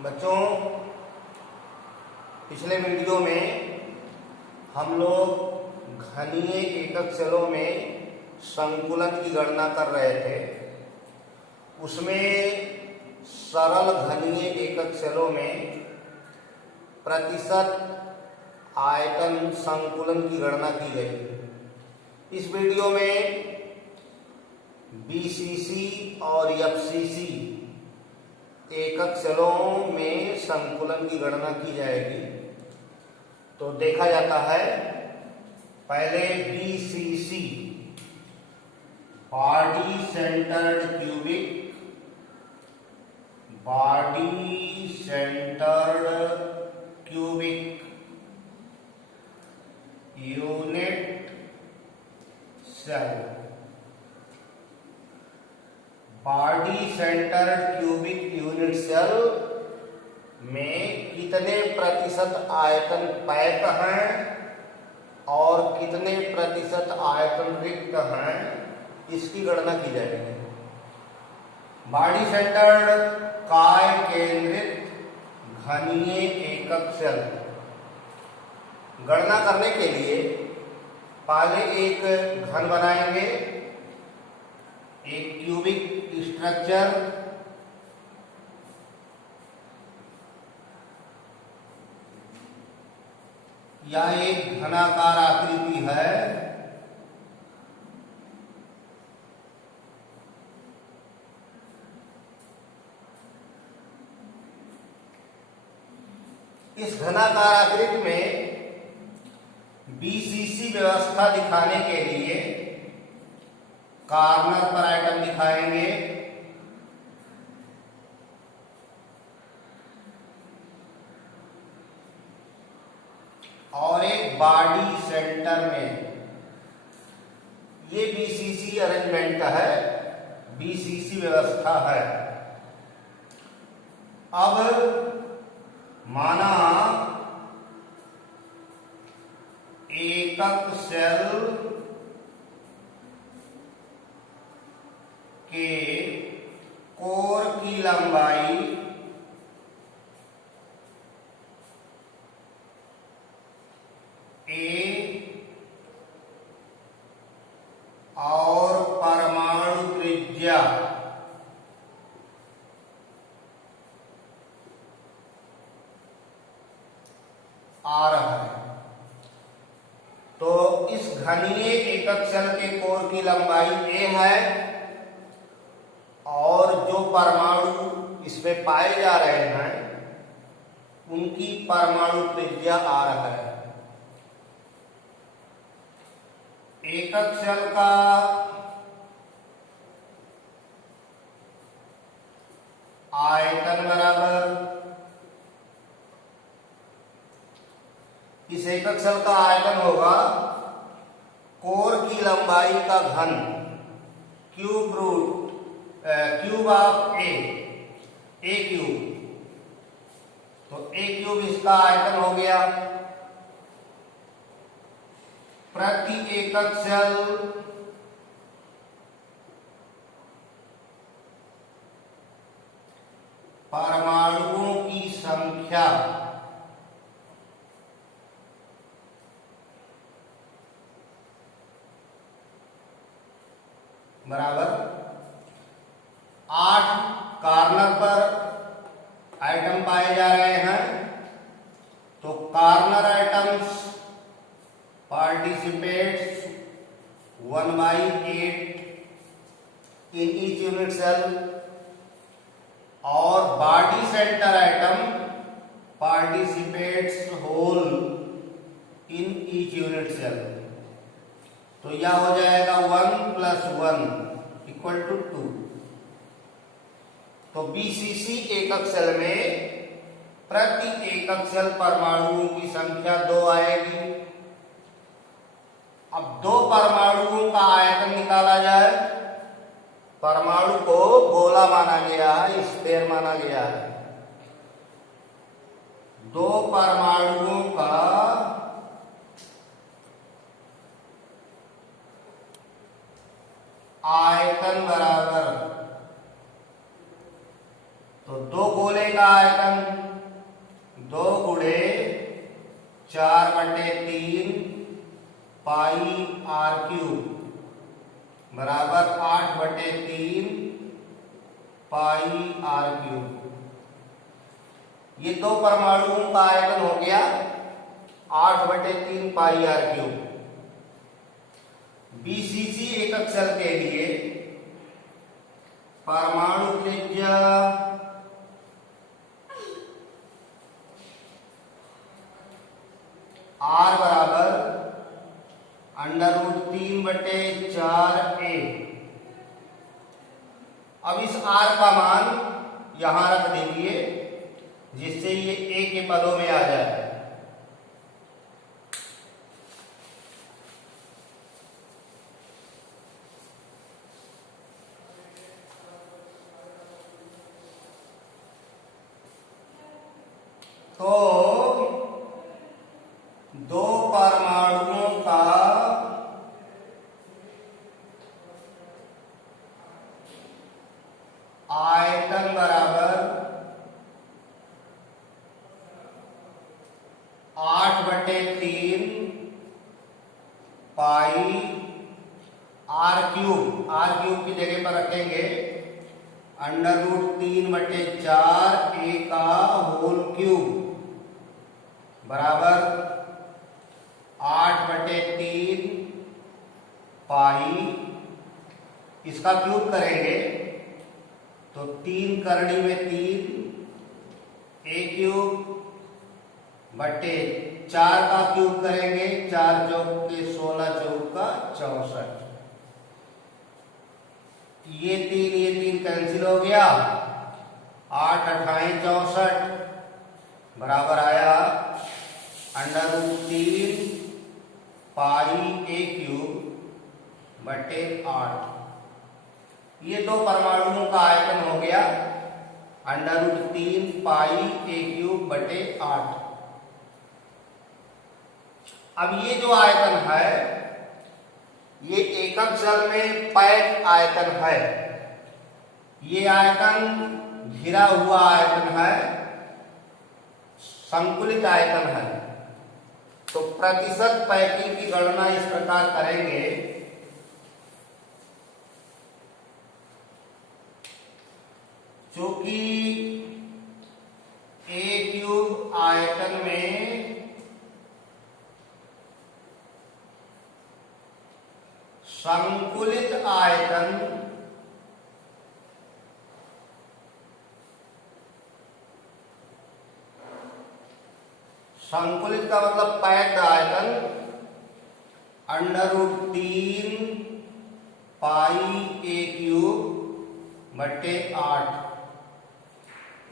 बच्चों, पिछले वीडियो में हम लोग घनीय एकक चलों में संकुलन की गणना कर रहे थे। उसमें सरल घनीय एकक चलों में प्रतिशत आयतन संकुलन की गणना की गई। इस वीडियो में बीसीसी और एफसीसी एकक चलों में संकुलन की गणना की जाएगी। तो देखा जाता है, पहले BCC body centred cubic unit cell. Body centred cubic unit cell में कितने प्रतिशत आयतन पैक हैं और कितने प्रतिशत आयतन रिक्त हैं, इसकी गणना की जाएगी। बॉडी सेंटर्ड काय केंद्रित घनीय एकक सेल गणना करने के लिए पहले एक घन बनाएंगे, एक क्यूबिक स्ट्रक्चर। यह एक घनाकार आकृति है। इस घनाकार आकृति में बीसीसी व्यवस्था दिखाने के लिए कॉर्नर पर आइटम दिखाएंगे। और एक बॉडी सेंटर में, ये बीसीसी अरेंजमेंट है, बीसीसी व्यवस्था है। अब माना एकक सेल के कोर की लंबाई ए और परमाणु त्रिज्या आर है। तो इस घनीय एकक सेल के कोर की लंबाई ए है और जो परमाणु इसमें पाए जा रहे हैं उनकी परमाणु त्रिज्या आर है। एकक सेल का आयतन बराबर, इस एकक सेल का आयतन होगा कोर की लंबाई का घन क्यूब ऑफ ए क्यूब। तो ए क्यूब इसका आयतन हो गया। प्रति एकक सेल परमाणुओं की संख्या बराबर 8 कॉर्नर पर आइटम पाए जा रहे हैं। तो corner items participates 1/8 in each unit cell, और body centre item participates whole in each unit cell. तो यह हो जाएगा 1 + 1 = 2। तो बीसीसी एकक सेल में प्रति एकक सेल परमाणुओं की संख्या 2 आएगी। अब 2 परमाणुओं का आयतन निकाला जाए। परमाणु को गोला माना गया है, स्फीयर माना गया है। 2 परमाणुओं का आयतन बराबर, तो 2 गोले का आयतन 2 गुणे 4/3 पाई आर क्यूब बराबर 8/3 पाई आर क्यूब। ये 2 परमाणुओं का आयतन हो गया 8/3 पाई आर क्यूब। बीसीसी एकक सेल के लिए परमाणु त्रिज्या R बराबर √3/4a। अब इस R का मान यहां रख दीजिए जिससे ये a के पदों में आ जाए। तो 2 परमाणुओं का आयतन बराबर 8/3 पाई आर क्यूब। आर क्यूब की जगह पर रखेंगे √3/4 a का होल क्यूब बराबर 8/3 पाई। इसका क्यूब करेंगे तो 3 करड़ी में 3 a क्यूब बटे 4 का क्यूब करेंगे 4 चौक के 16 चौक का 64। ये 3 कैंसिल हो गया 8 अठाई 64 बराबर आया √3 पाई a क्यूब बटे 8। ये 2 परमाणुओं का आयतन हो गया √3 पाई a क्यूब बटे 8। अब ये जो आयतन है ये एकक सेल में पैक आयतन है। ये आयतन घिरा हुआ आयतन है, संकुलित आयतन है। तो प्रतिशत पैकिंग की गणना इस प्रकार करेंगे चूंकि a क्यूब आयतन में संकुलित आयतन संकुलित का मतलब पैक्ड आयतन √3 पाई a क्यूब बटे 8।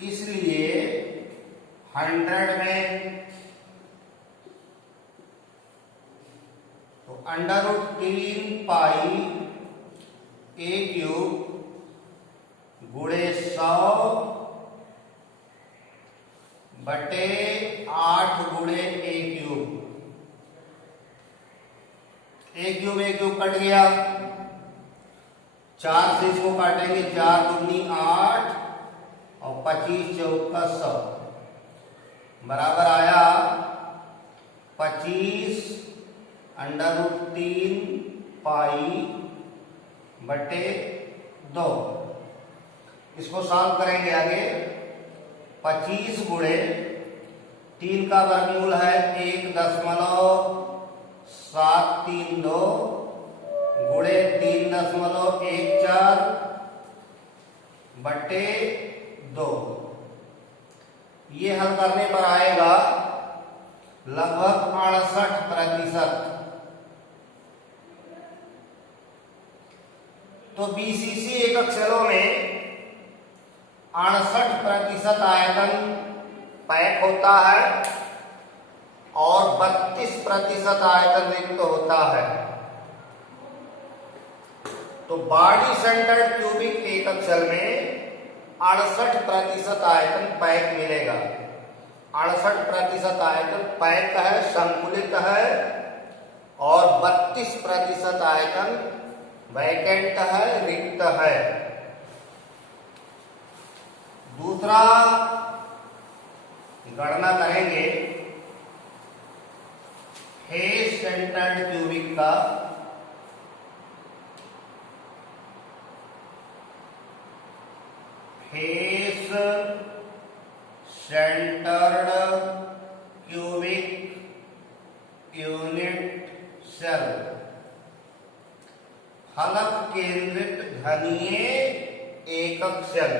इसलिए 100 में तो √3 पाई a क्यूब गुणे 100 बटे 8 गुणे a cube. a cube cut गया 4 से इसको काटेंगे 4 दूनी 8 और 25 चौका 100 बराबर आया 25 √3 पाई बटे 2। इसको सॉल्व करेंगे आगे 25 गुणे 3 का वर्गमूल है 1.732 गुणे 3.14 बटे 2। ये हल करने पर आएगा लगभग 68%। तो बीसीसी एकक सेलों में 68% आयतन पैक होता है और 32% आयतन रिक्त होता है। तो बॉडी सेंटर्ड क्यूबिक एकक सेल में 68% आयतन पैक मिलेगा। 68% आयतन पैक है, संकुलित है और 32% आयतन वैकेंट है, रिक्त है। दूसरा गणना करेंगे फेस सेंटर्ड क्यूबिक का। Face centred cubic unit cell, फलक केंद्रित घनीय एकक सेल।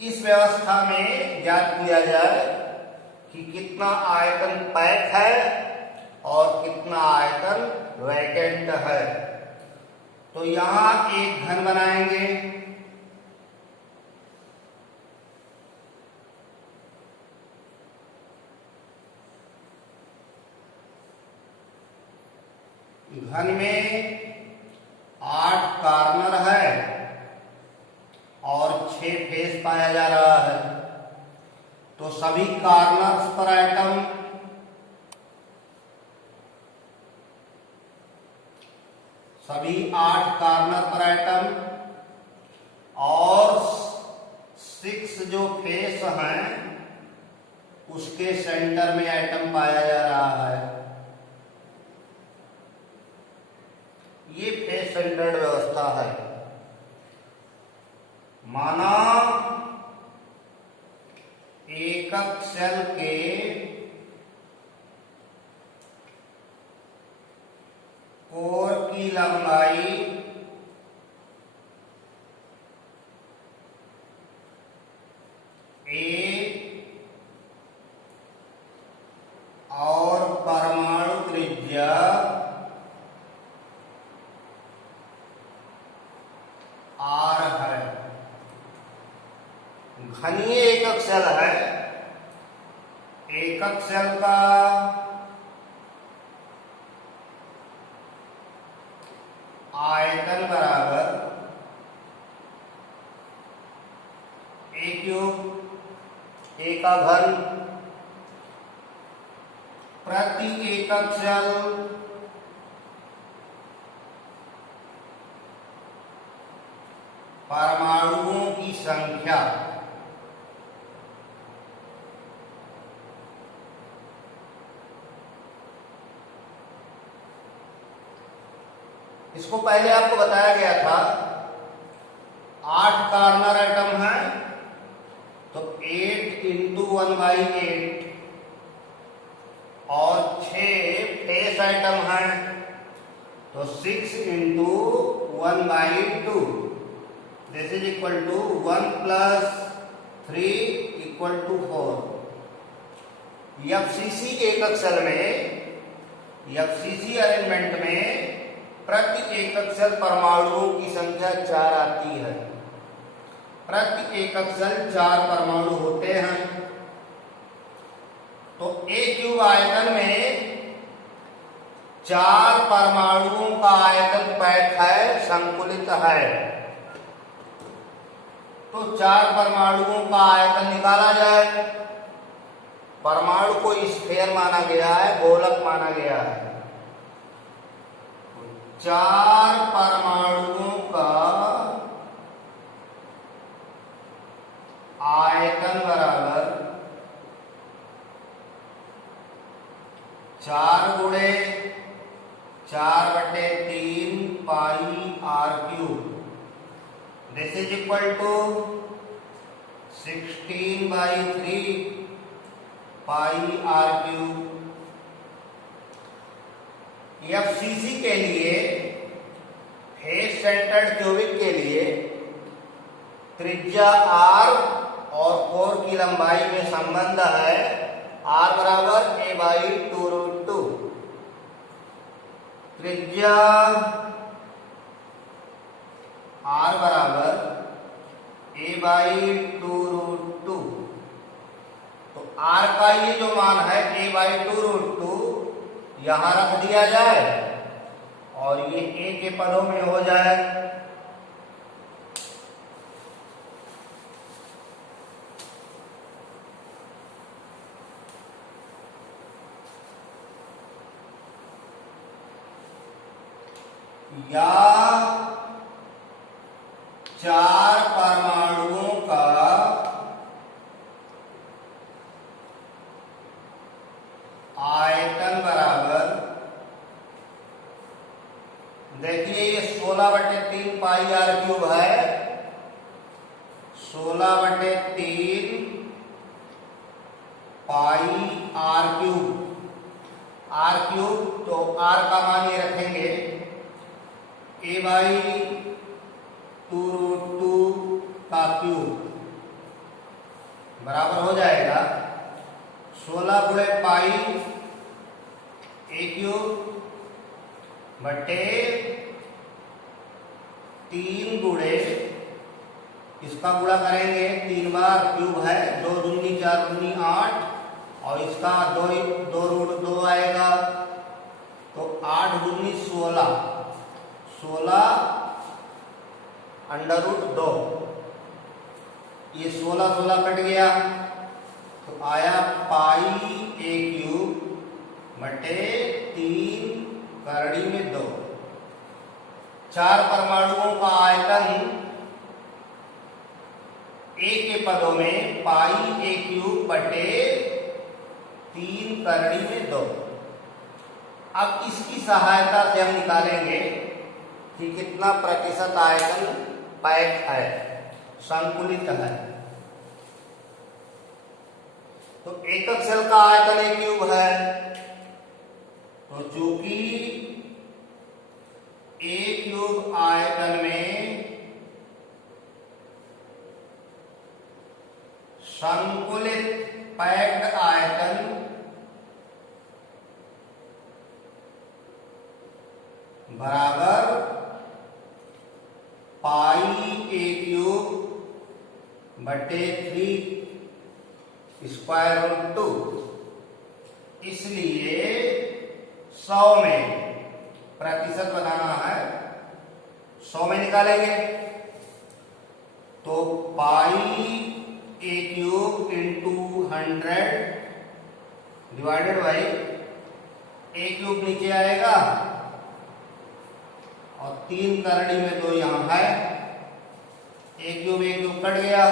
इस व्यवस्था में ज्ञात किया जाए कि कितना आयतन पैक है और कितना आयतन वैकेंट है। तो यहां एक घन बनाएंगे, घन में 8 कार्नर है और 6 फेस पाया जा रहा है। तो सभी कार्नर्स पर एटम, सभी 8 कार्नर पर एटम और 6 जो फेस हैं उसके सेंटर में एटम पाया जा रहा है। ये फेस सेंटर्ड व्यवस्था है। माना एकक सेल के कोर की लंबाई ए और परमाणु त्रिज्या आर है। घनीय एकक सेल है। एकक सेल का आयतन बराबर ए क्यूब, ए का घन, प्रति एकक सेल परमाणुओं की संख्या। इसको पहले आपको बताया गया था 8 कार्नर एटम है तो 8 इंटू 1/8 और 6 फेस एटम है तो 6 into 1/2। This is equal to 1 + 3 = 4। FCC एकक सेल में, एफसीसी अरेंजमेंट में प्रति एकक सेल परमाणुओं की संख्या 4 आती है। प्रति एकक सेल 4 परमाणु होते हैं। तो ए क्यूब आयतन में 4 परमाणुओं का आयतन पैक है, संकुलित है। तो 4 परमाणुओं का आयतन निकाला जाए। परमाणु को स्फीयर माना गया है, गोलक माना गया है। 4 परमाणुओं का आयतन बराबर 4 गुणे 4/3 πr³। This is equal to 16/3 πr³। FCC के लिए, फेस सेंटर्ड क्यूबिक के लिए त्रिज्या r और कोर की लंबाई में संबंध है r बराबर a/2√2। त्रिज्या r बराबर a/2√2। तो r का ये जो मान है a/2√2 यहां रख दिया जाए और ये a के पदों में हो जाए। या 4 परमाणुओं का 16/3 पाई आर क्यूब। आर क्यूब तो आर का मान ये रखेंगे a/2√2 का क्यूब बराबर हो जाएगा 16 गुणे पाई ए क्यूब बटे 3 गुणे, इसका गुणा करेंगे 3 बार, क्यूब है 2 दूनी 4 दूनी 8 और इसका 2√2 आएगा तो 8 दूनी 16, 16 √2, ये 16 कट गया तो आया पाई ए क्यूब बटे 3 करड़ी में 2। 4 परमाणुओं का आयतन ए के पदों में पाई ए क्यूब बटे 3 करड़ी में 2। अब इसकी सहायता से हम निकालेंगे कि कितना प्रतिशत आयतन पैक है, संकुलित है। तो एकक सेल का आयतन ए क्यूब है, तो चूंकि ए क्यूब आयतन में संकुलित पैक्ड आयतन बराबर पाई ए क्यूब बटे 3√2। इसलिए 100 में प्रतिशत बनाना है, 100 में निकालेंगे तो pi a cube into 100 divided by a cube नीचे आएगा और 3 करड़ी में 2 यहां है, ए क्यूब कट गया,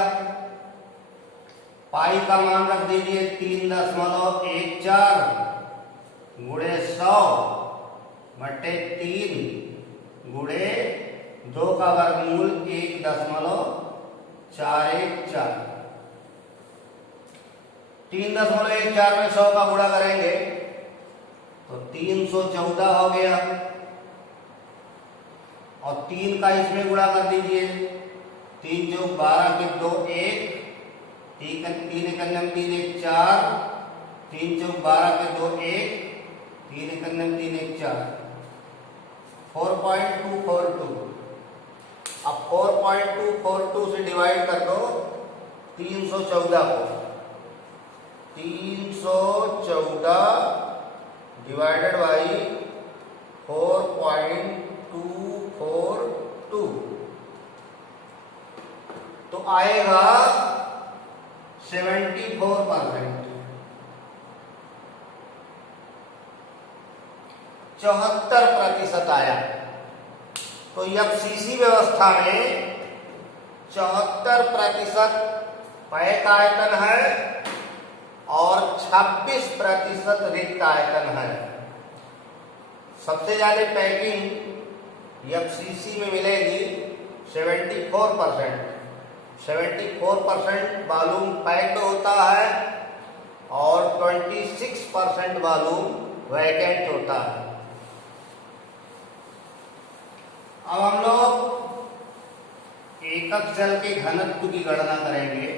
पाई का मान रख दीजिए 3.14 गुणे 100 बटे 3 गुणे 2 का वर्गमूल 1.414। 3.14 में 100 का गुणा करेंगे तो 314 हो गया और 3 का इसमें गुणा कर दीजिए, 3 जो 12 के 2 1, 3 1 3 1 4, 3 जो 12 के 2 1, 3 1 3 1 4, 4.242। अब 4.242 से डिवाइड कर दो 314 को, 314 डिवाइडेड बाई 4.242 तो आएगा 74%। 74% आया। तो एफसीसी व्यवस्था में 74% पैक आयतन है और 26% रिक्त आयतन है। सबसे ज्यादा पैकिंग एफसीसी में मिलेगी 74%। 74% वॉल्यूम पैक्ड होता है और 26% वॉल्यूम वैकेंट होता है। अब हम लोग एकक सेल के घनत्व की गणना करेंगे।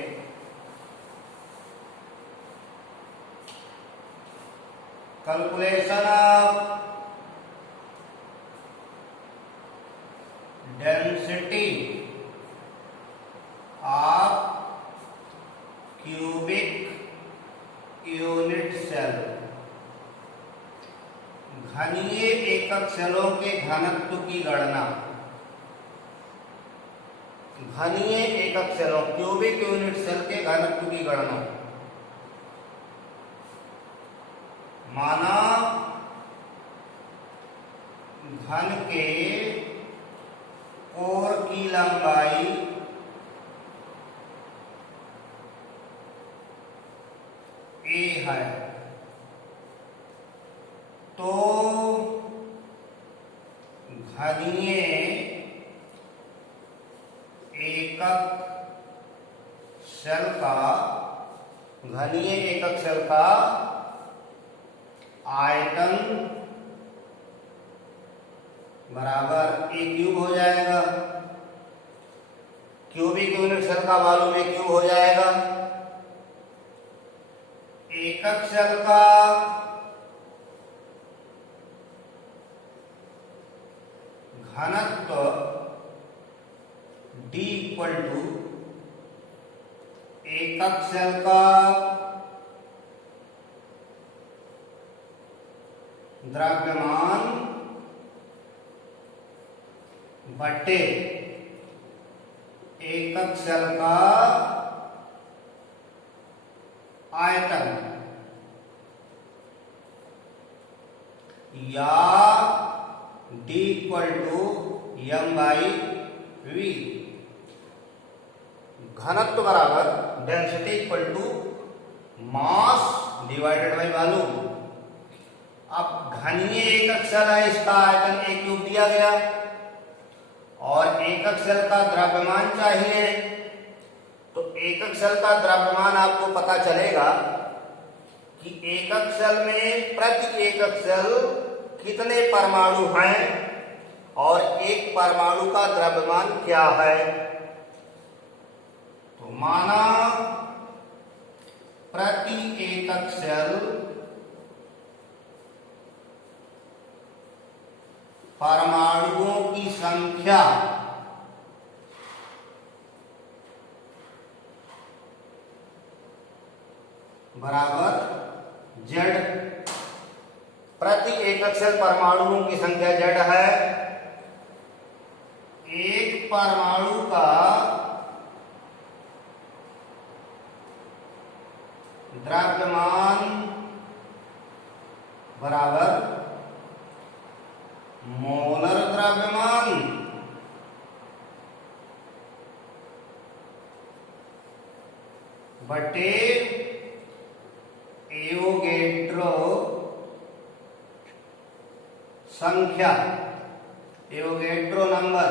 Calculation of density of cubic unit cell. घनीय एकक सेलों के घनत्व की गणना। घनीय एकक सेलों क्यूबिक यूनिट सेल के घनत्व की गणना। माना घन के कोर की लंबाई a है तो घनीय एकक शेल का, घनीय एकक शेल का आयतन बराबर ए क्यूब हो जाएगा। क्यूबिक यूनिट शेल का वॉल्यूम ए क्यूब हो जाएगा। एकक शेल का घनत्व D इक्वल टू एकक शेल का द्रव्यमान बटे एकक शेल का आयतन, या D equal to M by V. घनत्व बराबर density equal to mass divided by volume. अब घनीय एकक शेल है, इसका आयतन ए क्यूब दिया गया और एकक शेल का द्रव्यमान चाहिए, तो एकक शेल का द्रव्यमान आपको पता चलेगा कि एकक शेल में प्रति एकक शेल कितने परमाणु हैं और एक परमाणु का द्रव्यमान क्या है। तो माना प्रति एकक शेल परमाणुओं की संख्या बराबर Z। प्रति एकक शेल परमाणुओं की संख्या Z है। एक परमाणु का द्रव्यमान बराबर मोलर द्रव्यमान बटे एवोगैड्रो संख्या, एवोगैड्रो नंबर।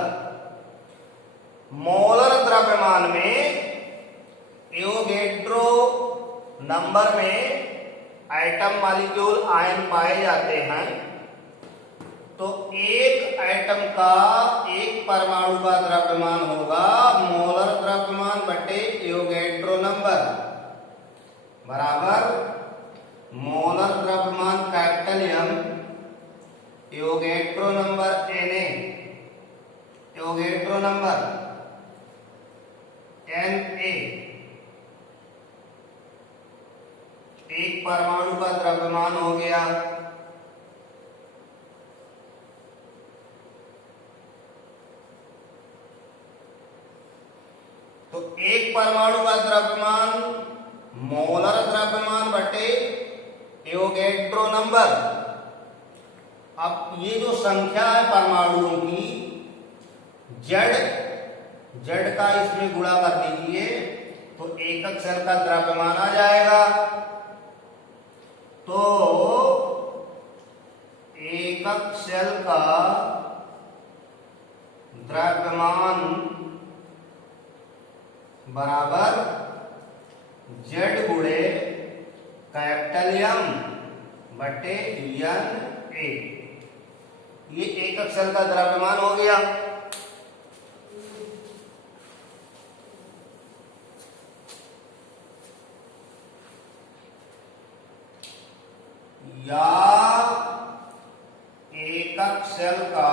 मोलर द्रव्यमान में एवोगैड्रो नंबर में एटम मॉलिक्यूल आयन पाए जाते हैं, तो एक एटम का, एक परमाणु का द्रव्यमान होगा मोलर द्रव्यमान बटे एवोगैड्रो नंबर बराबर मोलर द्रव्यमान capital M, Avogadro number Na, Avogadro number Na। एक परमाणु का द्रव्यमान हो गया। तो एक परमाणु का द्रव्यमान मोलर द्रव्यमान बटे एवोगैड्रो नंबर। अब ये जो संख्या है परमाणुओं की, Z का इसमें गुणा कर दीजिए तो एकक शेल का द्रव्यमान आ जाएगा। तो एकक शेल का द्रव्यमान बराबर Z गुणे कैपिटल एम बटे Na। ये एकक शेल का द्रव्यमान हो गया। या एकक शेल का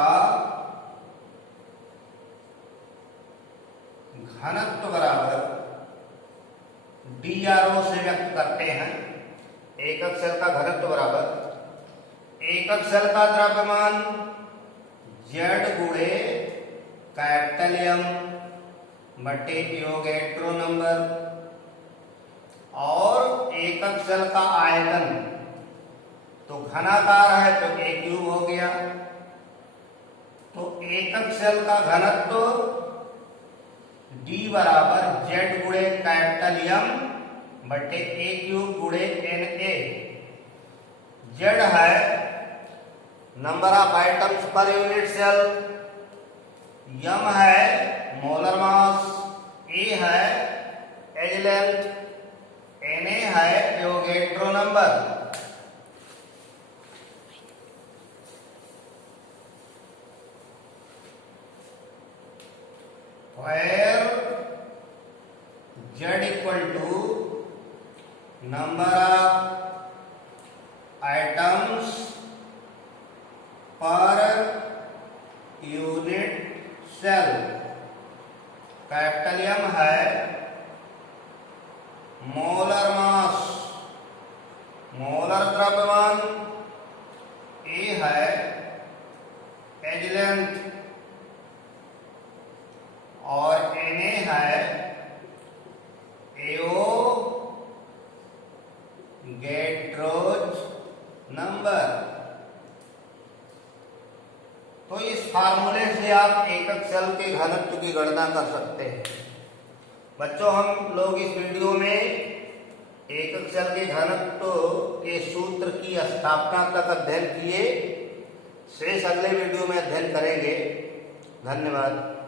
घनत्व बराबर DRO से व्यक्त करते हैं। एकक शेल का घनत्व बराबर एकक शेल का द्रव्यमान Z गुणे कैपिटल M बटे एवोगैड्रो नंबर और एकक शेल का आयतन, तो घनाकार है तो A क्यूब हो गया। तो एकक शेल का घनत्व D बराबर Z गुणे कैपिटल M बटे A क्यूब गुणे Na। Z है number of atoms per unit cell, M है मोलर मास, A है एज लेंथ Na है Avogadro number. where z equal to number of atoms per unit cell। Capital M है molar मास, molar द्रव्यमान, A है edge length और Na है Avogadro's number. तो इस फार्मूले से आप एकक सेल के घनत्व की गणना कर सकते हैं। बच्चों, हम लोग इस वीडियो में एकक सेल के घनत्व के सूत्र की स्थापना तक अध्ययन किए। शेष अगले वीडियो में अध्ययन करेंगे। धन्यवाद।